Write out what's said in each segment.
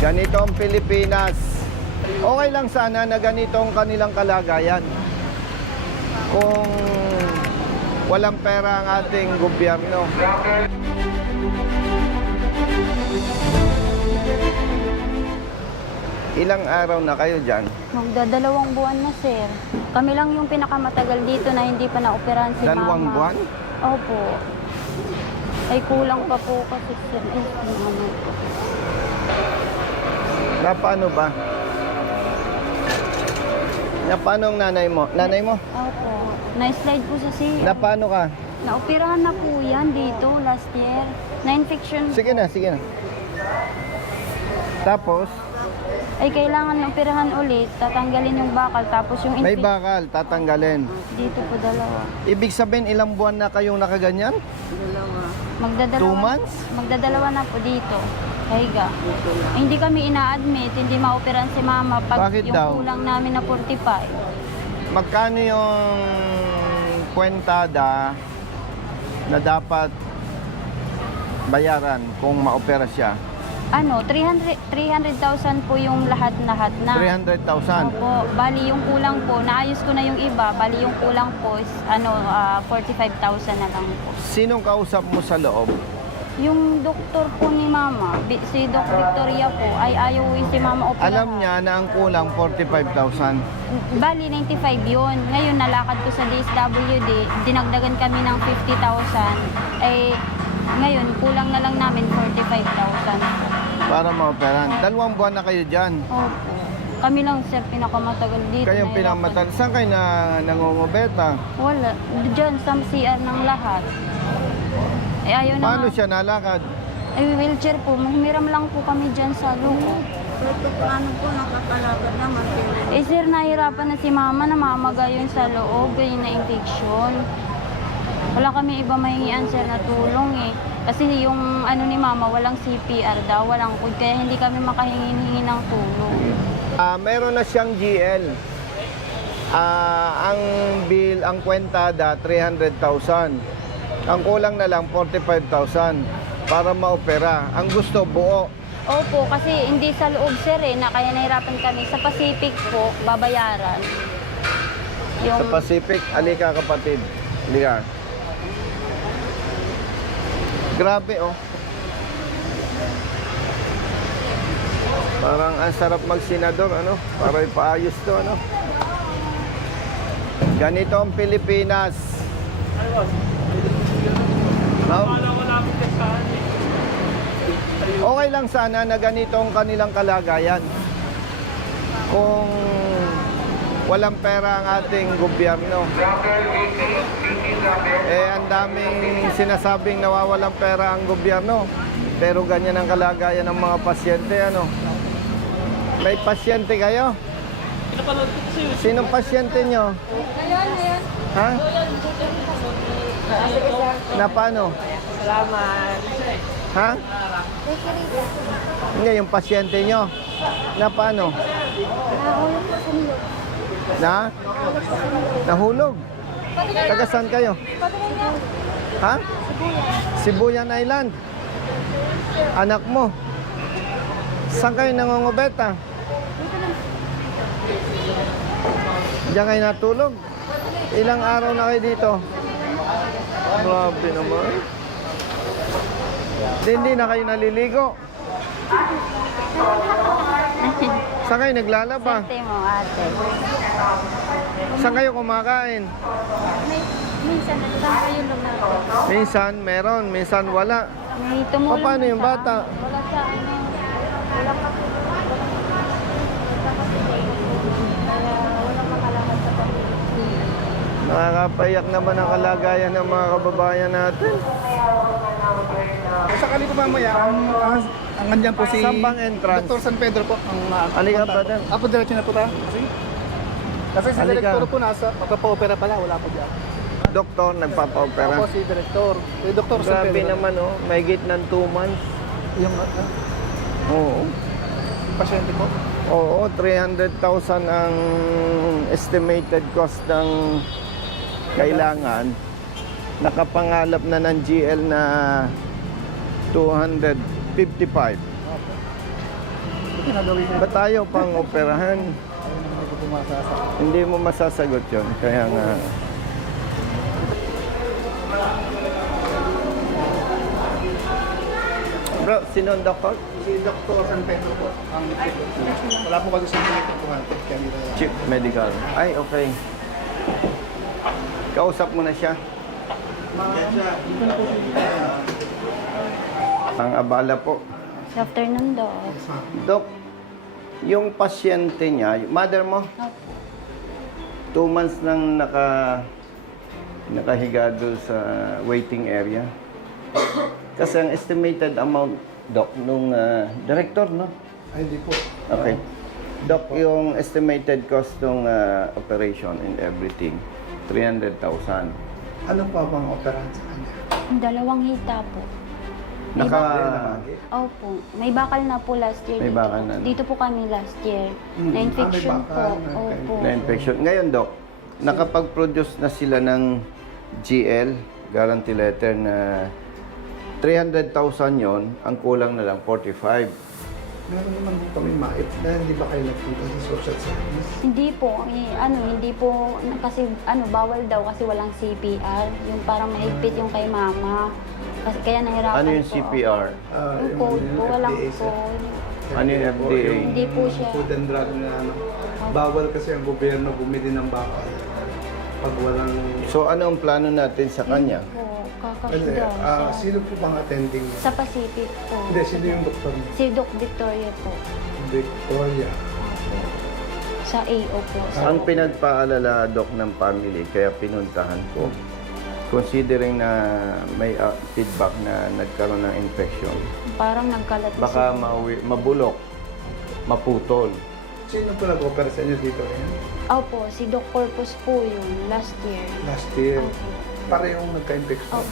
Ganito ang Pilipinas. Okay lang sana na ganito ang kanilang kalagayan kung walang pera ang ating gobyerno. Ilang araw na kayo dyan? Magdadalawang buwan na, sir. Kami lang yung pinakamatagal dito na hindi pa naoperahan si Dalawang mama. buwan? Opo. Ay kulang pa po kasi, sir. Na paano ba? Na paano ang nanay mo? Nanay mo? Opo. Na-slide po sa sir. Na paano ka? Naoperahan na po yan dito last year. Na-infection. Sige na, sige na. Tapos, Ay kailangan operahan ulit. Tatanggalin yung bakal. Tapos yung may bakal, tatanggalin. dito po dalawa. Ibig sabihin, ilang buwan na kayong nakaganyan? Magdadalawa. 2 months? Magdadalawa na po dito. Kahiga. Ay, hindi kami ina-admit, hindi maoperahan si mama pag Bakit yung daw? kulang namin na 45. Magkano yung kwentada na dapat bayaran kung maopera siya? Ano, 300,000 po yung lahat-lahat na. 300,000. Opo, bali yung kulang po, naayos ko na yung iba, bali yung kulang po is 45,000 na lang po. Sinong kausap mo sa loob? Yung doktor po ni mama, si Doc Victoria po, ay ayaw si mama operahan. Alam niya na ang kulang 45,000. Bali, 95 yun. Ngayon, nalakad ko sa DSWD, dinagdagan kami ng 50,000. Eh, ngayon, kulang na lang namin 45,000. Para maoperahan. 2 buwan na kayo dyan. Opo. Kami lang, sir, pinakamatagal dito. Kayong pinamatal. Saan kayo nangungubeta? Wala. Diyan, sa CR ng lahat. Eh, ayaw na Paano nga. siya nalakad? Ay, wheelchair po. Humiram lang po kami dyan sa loob. Paano po nakakalakad naman? Eh, sir, nahirapan na si mama, namamaga yun sa loob, ganyan na infection. Wala kami iba mahingian, sir, na tulong eh. Kasi yung ano ni mama, walang CPR daw, walang food, kaya hindi kami makahingi ng tulong. Meron na siyang GL. Ang bill, ang kwentada, 300,000. Ang kulang na lang, 45,000 para maopera. Ang gusto, buo. Opo, kasi hindi sa loob, sir, eh, na kaya nahirapan kami. Sa Pacific po, babayaran. Sa Pacific, alika kapatid. Alika. Grabe, oh. Parang ang sarap magsenador, ano? Para ipaayos to, ano? Ganito ang Pilipinas. No? Okay lang sana na ganito ang kanilang kalagayan kung walang pera ang ating gobyerno. Eh, ang daming sinasabing nawawalang pera ang gobyerno. Pero ganyan ang kalagayan ng mga pasyente, ano? May pasyente kayo? Sinong pasyente nyo? Ha? Na paano? Salamat. Ha? Hindi, yung pasyente nyo. Na paano? Na? Nahulog? Taga saan kayo? Ha? Sibuyan Island. Anak mo? Saan kayo nangungubeta? Diyan kayo natulog? Ilang araw na kayo dito? Grabe naman. Hindi na kayo naliligo. Saan kayo naglalaba? Serte mo, ate. Saan kayo kumakain? Minsan, nagkakaya kayo lang na. Minsan meron, minsan wala. May tumulong Paano na yung siya. bata? Wala siya, ano. Wala pa. Kaya walang makalakad sa pamilya. Nakakapayak naman ang kalagayan ng mga kababayan natin. Sakali po mamaya, ang andyan po si Saan bang entrance? Dr. San Pedro po. Halika, brother. Apo, diretso na po tayo. Kasi si Halika. Director po nasa, magpapa-opera pala, wala po dyan. Doktor, Ako nagpapa-opera. si Director. Si Dr. San Grabe Pedro. naman, oh. May git ng 2 months. Yung Oo. pasyente po. Oo, 300,000 ang estimated cost ng kailangan. Nakapangalap na ng GL na 255. pinagawin ko. Ba't tayo pang operahan? Ayun naman ito pumasasa. Hindi mo masasagot yun. Kaya nga... Bro, sino ang doktor? Si Dr. San Pedro po. Ang wala po kasi sa pinito po. Kaya nila. Chief Medical. Ay, okay. Kausap mo na siya. Ang abala po. Good afternoon, Doc. Dok, yung pasyente niya, yung mother mo, Opo. 2 months nang nakahiga doon sa waiting area. Kasi ang estimated amount, Dok, nung director, no? Ay, hindi po. Okay. Dok, yung estimated cost ng operation and everything, 300,000. Ano pa bang operahan sa kanya? 2 hita po. Opo. May bakal na po last year. May dito bakal po. na. Dito po kami last year. Na-infection may po. bakal na Opo. Na-infection. Ngayon, Dok, nakapag-produce na sila ng GL, guarantee letter na 300,000 yon, ang kulang na lang 45. Meron naman po kami mait na hindi ba kayo nagpunta sa social service? Hindi po, hindi po, kasi bawal daw kasi walang CPR. Yung parang mahigpit yung kay mama. Kasi kaya nahirapan Ano yung po CPR? Yung code po, walang FDA, sir. code. Ano yung FDA? Hindi po siya. Food and drug na ano. Bawal kasi ang gobyerno bumili ng bakal. Pag walang... So, ano ang plano natin sa kanya? Po, kakasya Hindi, daw. sino po bang attending? Sa Pacific po. Hindi, sino yung doktor niyo? Si Doc Victoria po. Victoria. Sa AO po. Ang pinagpaalala, Dok, ng family, kaya pinuntahan ko, considering na may feedback na nagkaroon ng infection, Parang nagkalat na baka mabulok, maputol. Sino po nag-opera sa inyo dito rin? Opo, si Doc Corpus po yun, last year. Last year. Opo. Parehong nagka-infection. Oh,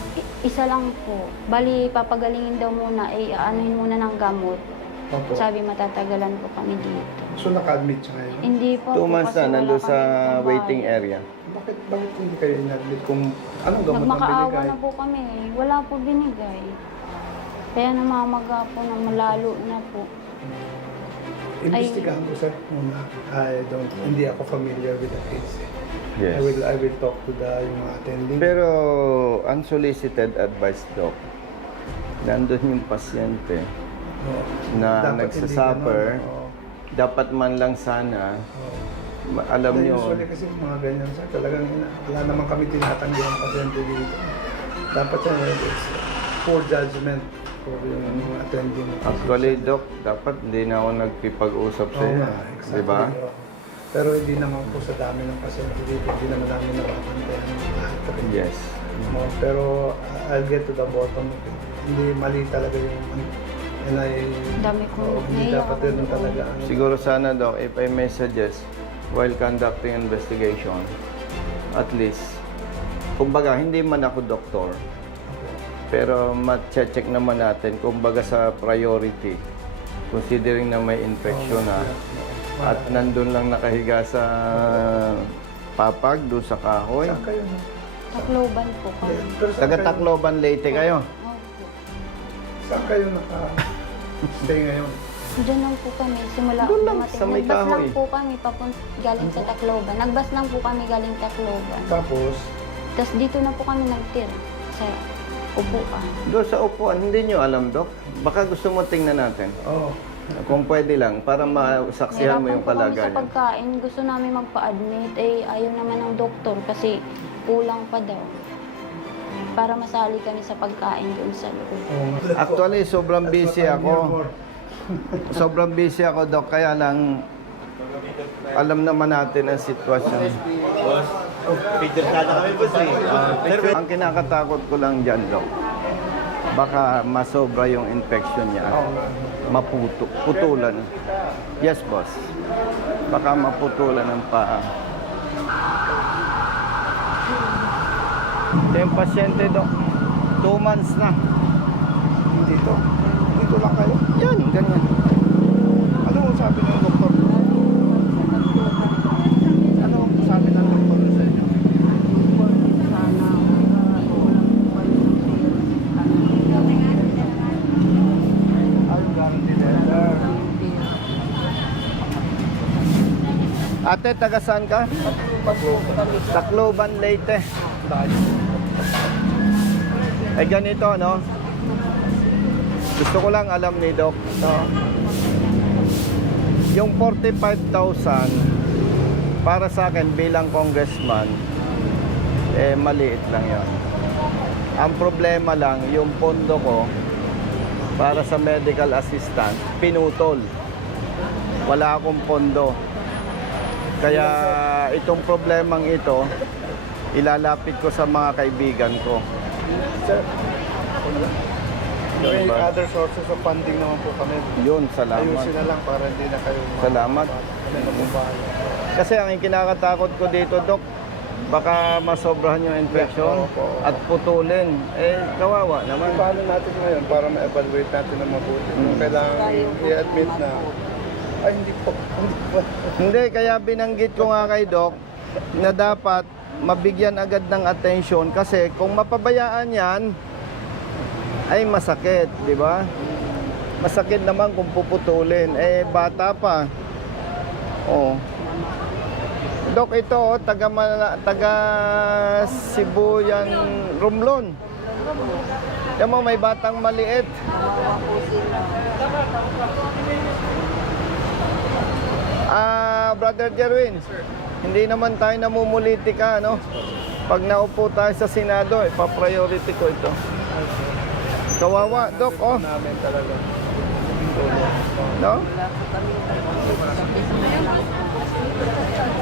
isa lang po. Bali, papagalingin daw muna, anuhin muna ng gamot. Opo. Sabi, matatagalan po kami dito. So naka-admit siya ngayon? Hindi po. 2 months kasi na, wala nandun sa kaming pambayad. waiting area. Bakit hindi kayo in-admit kung anong gamot ang Nagmakaawa binigay? na po kami. Wala po binigay. Kaya namamaga po na malalo na po. Investigahan ko sir muna. Hindi ako familiar with the case. Yes. I will talk to yung mga attending. Pero, unsolicited advice, Doc, nandun yung pasyente Oo. na Dapat nagsasuffer, hindi ganun. Oo. dapat man lang sana, Oo. alam nyo, Usually kasi mga ganyan sir, talagang wala naman kami tinatanggi ang pasyente dito. Dapat siya, it's poor judgment for yung mga attending. actually, Doc, dapat hindi na ako nagkipag-usap sa Oo iyo. nga, exactly. Di ba? Oo. Pero hindi naman po sa dami ng pasyente dito, hindi naman namin nababantayan ng lahat. Yes. Pero I'll get to the bottom of it. Hindi mali talaga yung and Dami kong hindi naiyak dapat ako ganun doon. talaga. Siguro sana, Doc, if I may suggest, while conducting investigation, at least, kumbaga, hindi man ako doktor, pero ma-check naman natin, kumbaga sa priority, considering na may infection na, at nandun lang nakahiga sa papag, doon sa kahoy. Saan kayo? Tacloban po kami. Pero saan Taga kayo- Tacloban, Leyte kayo. Opo. Saan kayo naka-stay ngayon? Diyan lang po kami. Simula Doon lang, dumating. sa may Nagbas lang kahoy. po kami galing sa Tacloban. Nagbas lang po kami galing Tacloban. Tapos, Tapos dito na po kami nagtira sa upuan. Doon sa upuan, hindi nyo alam, Doc. Baka gusto mo tingnan natin. oh, Kung pwede lang, para masaksihan mo yung Nahirapan po kami sa kalagayan. pagkain. Gusto namin magpa-admit. Ayaw naman ng doktor kasi kulang pa daw. Para masali kami sa pagkain doon sa loob. Actually, sobrang busy ako. Sobrang busy ako, Doc. Kaya lang, alam naman natin ang sitwasyon. Peter sana kami boss eh. Ang kinakatakot ko lang dyan, Doc, baka masobra yung infection niya. Putulan. Yes, boss. Baka maputulan ng paa. Ito yung pasyente, Doc. 2 months na. dito. Dito lang kayo. Yan, ganyan. Ano ang sabi ng doktor? Ano ang sabi ng doktor sa inyo? Ay, guarantee letter. Ate, taga saan ka? Tacloban, Leyte. Eh ganito, no? Gusto ko lang alam ni Doc, no? Yung 45,000 para sa akin bilang congressman, eh maliit lang yan. Ang problema lang, yung pondo ko para sa medical assistant, pinutol. Wala akong pondo. Kaya itong problemang ito, ilalapit ko sa mga kaibigan ko. Sir, may Diba? other sources of funding naman po kami. Yun, salamat. Ayusin na lang para hindi na kayo Salamat. Kasi ang kinakatakot ko dito, Dok, baka masobrahan yung infection at putulin. Eh, kawawa naman. Paano natin ngayon para ma-evaluate natin ng mabuti? Kailangan i-admit na, ay hindi po. Hindi, kaya binanggit ko nga kay Doc na dapat mabigyan agad ng atensyon kasi kung mapabayaan yan, ay masakit, di ba? Masakit naman kung puputulin. Eh, bata pa. Oh. Dok, ito, taga Sibuyan, Romblon. Yan mo, may batang maliit. Brother Jerwin, hindi naman tayo namumulitika, no? Pag naupo tayo sa Senado, ipa-priority ko ito. Kawawa, Dok, oh. Namin talaga. No?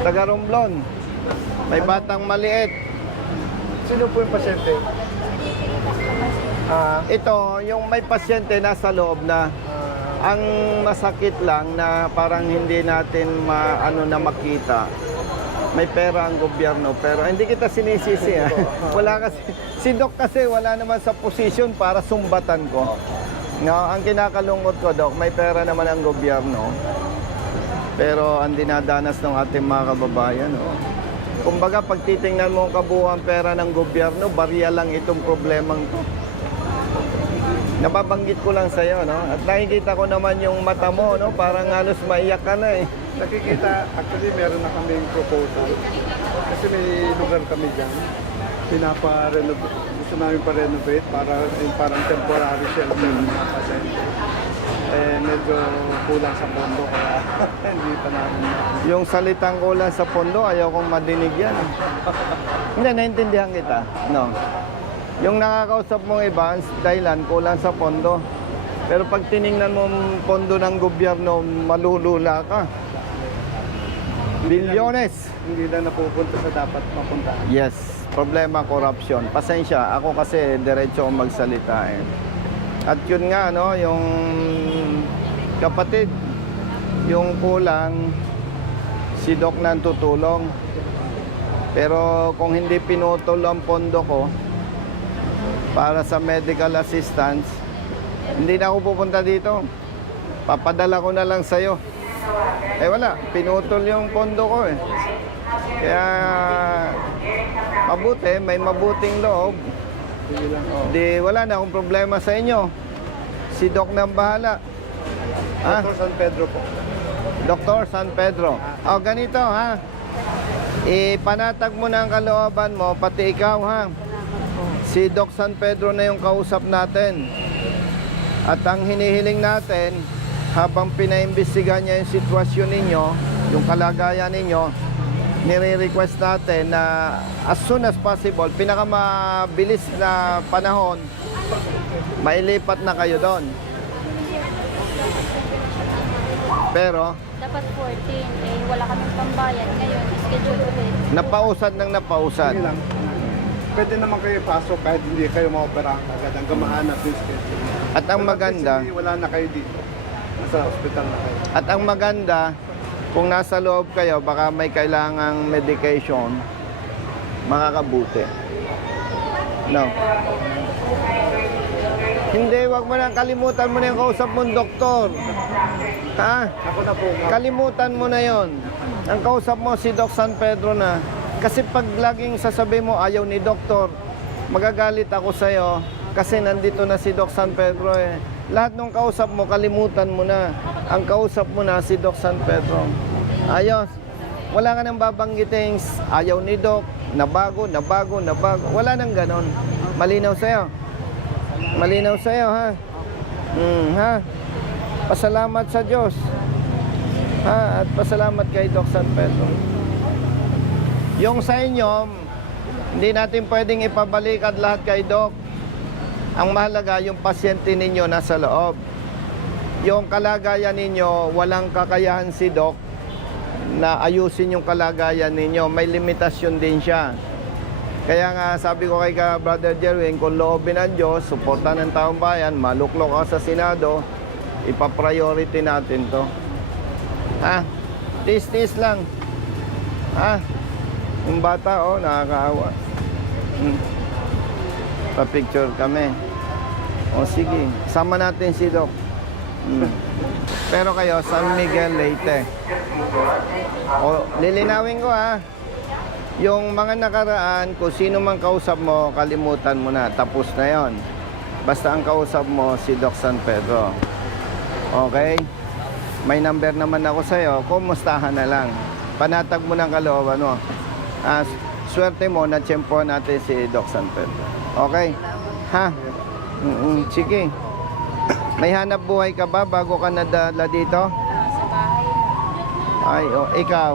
Taga Romblon. May batang maliit. Sino po yung pasyente? Ito, yung may pasyente nasa loob na. Ang masakit lang na parang hindi natin na makita. May pera ang gobyerno pero hindi kita sinisisi. Wala kasi si Doc kasi wala naman sa posisyon para sumbatan ko. No, ang kinakalungkot ko, Doc, may pera naman ang gobyerno. Pero ang dinadanas ng ating mga kababayan, kumbaga pag titingnan mo ang kabuuan pera ng gobyerno, barya lang itong problemang to. Nababanggit ko lang sa'yo, no? At nakikita ko naman yung mata mo, no? Parang halos maiyak ka na, eh. Nakikita, actually meron na kaming proposal. Kasi may lugar kami dyan. Pinapa-renovate, gusto namin pa-renovate para parang temporary shelter ng mga pasyente. Eh, medyo kulang sa pondo kaya hindi pa namin. Yung salitang kulang sa pondo, ayaw kong madinig yan. Hindi, naintindihan kita. No. Yung nakakausap mong iba, dahilan, kulang sa pondo. Pero pag tiningnan mo ang pondo ng gobyerno, malulula ka. Bilyones. Hindi na napupunta sa dapat mapunta. Yes, problema corruption. Pasensya, ako kasi diretso akong magsalita, eh. At yun nga, no, yung kapatid, yung kulang, si Doc nang tutulong. Pero kung hindi pinutol ang pondo ko para sa medical assistance, hindi na ako pupunta dito. Papadala ko na lang sa'yo. Eh wala, pinutol yung pondo ko, eh. Kaya mabuti, may mabuting loob. Sige lang, Di wala na akong problema sa inyo. Si Doc nang bahala. Ha? Dr. San Pedro po. Dr. San Pedro. O ganito, ha? Ipanatag mo na ang kalooban mo, pati ikaw, ha? Si Doc San Pedro na yung kausap natin. At ang hinihiling natin, habang pinaimbestigahan niya yung sitwasyon ninyo, yung kalagayan ninyo, nire-request natin na as soon as possible, pinakamabilis na panahon, mailipat na kayo doon. Pero, Dapat 14, eh wala kaming pambayad. Ngayon, schedule ulit. napausad ng napausad. Sige lang. Pwede naman kayo pasok kahit hindi kayo ma-operahan agad. Ang gamahanap yung schedule. At ang maganda, Wala na kayo dito. Nasa hospital na kayo. at ang maganda, kung nasa loob kayo, baka may kailangang medication, makakabuti. No. Hindi, wag mo na kalimutan mo na yung kausap mong doktor. Ha? Ako na po. Kalimutan mo na yon. Ang kausap mo si Doc San Pedro na. Kasi pag laging sasabi mo ayaw ni doktor, magagalit ako sa'yo kasi nandito na si Doc San Pedro, eh. Lahat ng kausap mo, kalimutan mo na. Ang kausap mo na si Doc San Pedro. Ayos. Wala ka nang babanggiting ayaw ni Doc, nabago. Wala nang ganon. Malinaw sa'yo? Malinaw sa'yo, ha? Ha? Pasalamat sa Diyos. Ha? At pasalamat kay Doc San Pedro. Yung sa inyo, hindi natin pwedeng ipabalikan lahat kay Doc. Ang mahalaga, yung pasyente ninyo nasa loob. Yung kalagayan ninyo, walang kakayahan si Doc na ayusin yung kalagayan ninyo. May limitasyon din siya. Kaya nga sabi ko kay Brother Jerwin, kung loobin ng Diyos, suporta ng taong bayan, maluklok ka sa Senado, ipapriority natin to. Ha? Tis lang. Ha? Yung bata, oh, nakakaawa. Pa-picture kami. O sige, sama natin si Doc. Pero kayo, San Miguel, Leyte. O, lilinawin ko, ha. Yung mga nakaraan, kung sino mang kausap mo, kalimutan mo na. Tapos na yon. Basta ang kausap mo, si Doc San Pedro. Okay? May number naman ako sa'yo. Kumustahan na lang. Panatag mo ng kalooban mo. Swerte mo na tiyempo natin si Doc San Pedro. Okay? Ha? Sige. May hanap buhay ka ba bago ka nadala dito? Sa bahay lang. Ay, oh, ikaw.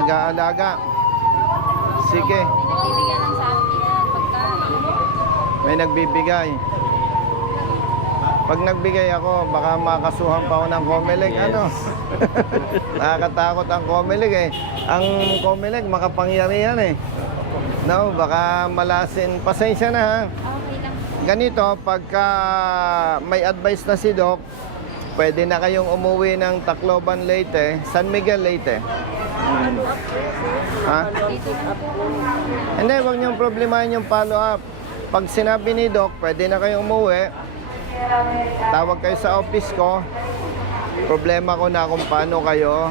Nag-aalaga. Sige. Nagbibigyan lang sa akin pagkain. May nagbibigay. Pag nagbigay ako, baka makasuhan pa ako ng Comelec. Ano? Nakakatakot ang Comelec eh. Ang Comelec, makapangyarihan eh. No, baka malasin. Pasensya na ha. Okay lang. Ganito, pagka may advice na si Doc, pwede na kayong umuwi ng Tacloban, Leyte, San Miguel, Leyte. Ha? Dito lang po. Hindi, huwag niyong problemahin yung follow-up. Pag sinabi ni Doc, pwede na kayong umuwi, tawag kayo sa office ko, problema ko na kung paano kayo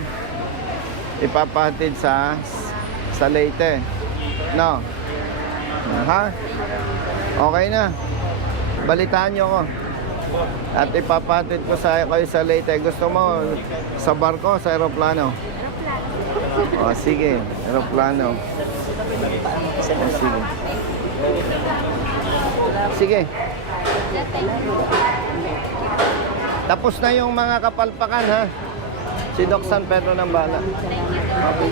ipapahatid sa Leyte. No? Ha? Okay na. Balitaan niyo ako. At ipapahatid ko kayo sa Leyte. Gusto mo sa barko, sa aeroplano? O, sige. Aeroplano. O, sige. Sige. Tapos na yung mga kapalpakan, ha? Si Doc San Pedro ng bala. Okay.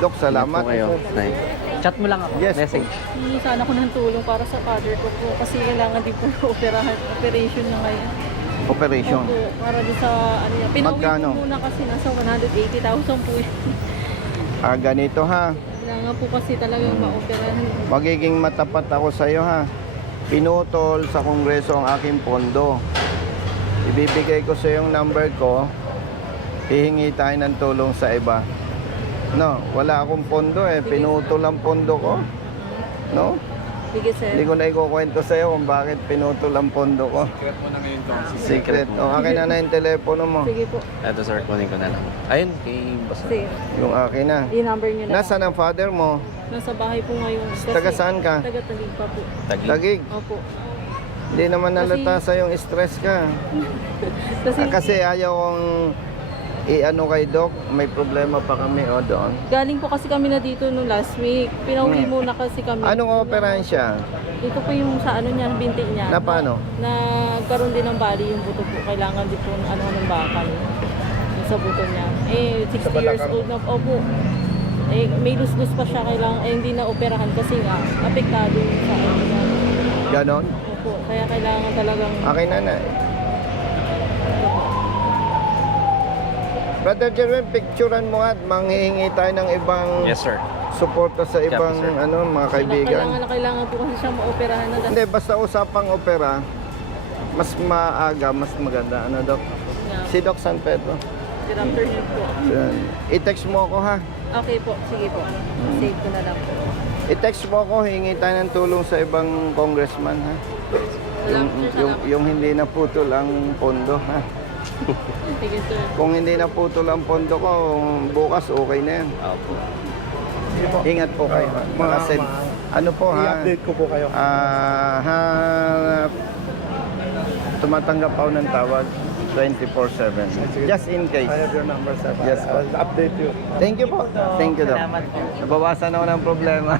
Doc, salamat. Chat mo lang ako, Yes. message. Hindi sana ako ng tulong para sa father ko po kasi kailangan din po ng operation na ngayon. Operation. Opo, para din sa ano yan. Pinauwi Magkano? ko muna kasi nasa 180,000 po yun. Ganito, ha? Kailangan po kasi talagang maoperahan. Magiging matapat ako sa iyo, ha? Pinutol sa Kongreso ang aking pondo. Ibibigay ko sa yung number ko. Hihingi tayo ng tulong sa iba. No, wala akong pondo eh. Pinutol ang pondo ko. No? Sige sir. Hindi ko na ikukwento sa iyo kung bakit pinutol ang pondo ko. Secret mo na ngayon to. Secret. O, akin na yung telepono mo. Sige po. Ito sir, kunin ko na lang. Ayun, kay boss. Sige. Yung akin na. Yung number niyo na. Nasaan ang father mo? Nasa bahay po ngayon. Kasi, Taga saan ka? Taga Taguig pa po. Tagig. Opo. Hindi naman nalata sa yung stress ka. Kasi Kasi ayaw kong i-ano kay Doc, may problema pa kami o doon. galing po kasi kami na dito nung last week. Pinauwi muna kasi kami. Anong operahan siya? Ito po yung sa ano niya, binti niya. Na paano? Nagkaroon din ng bali yung buto po. Kailangan din po ng bakal. Yung sa buto niya. 60 years old na po. Opo. May lus-lus pa siya. Kailangan, hindi na operahan kasi nga, apektado yung sa ano niya. Ganon? Opo. Kaya kailangan talagang... Akin na na. Brother Jerwin, picturean mo at manghihingi tayo ng ibang Yes sir. suporta sa ibang sir. mga kaibigan. Kailangan po kasi siya maoperahan na. Hindi, basta usapang opera, mas maaga, mas maganda. Ano, Doc? Si Doc San Pedro. Si Raptor niyo po. Yan. I-text mo ako, ha? Okay po. Sige po. Save ko na lang po. I-text mo ako, hingi tayo ng tulong sa ibang congressman, ha? Yung hindi naputol ang pondo, ha? Sige sir. Kung hindi naputol ang pondo ko, bukas okay na yan. Opo. Ingat po kayo, ha? Mga send. Ano po, ha? I-update ko po kayo. Tumatanggap ako ng tawag. 24/7. Just in case. I have your number, sir. Yes, po. I'll update you. Thank you po. Thank you, Doc. Nabawasan ako ng problema.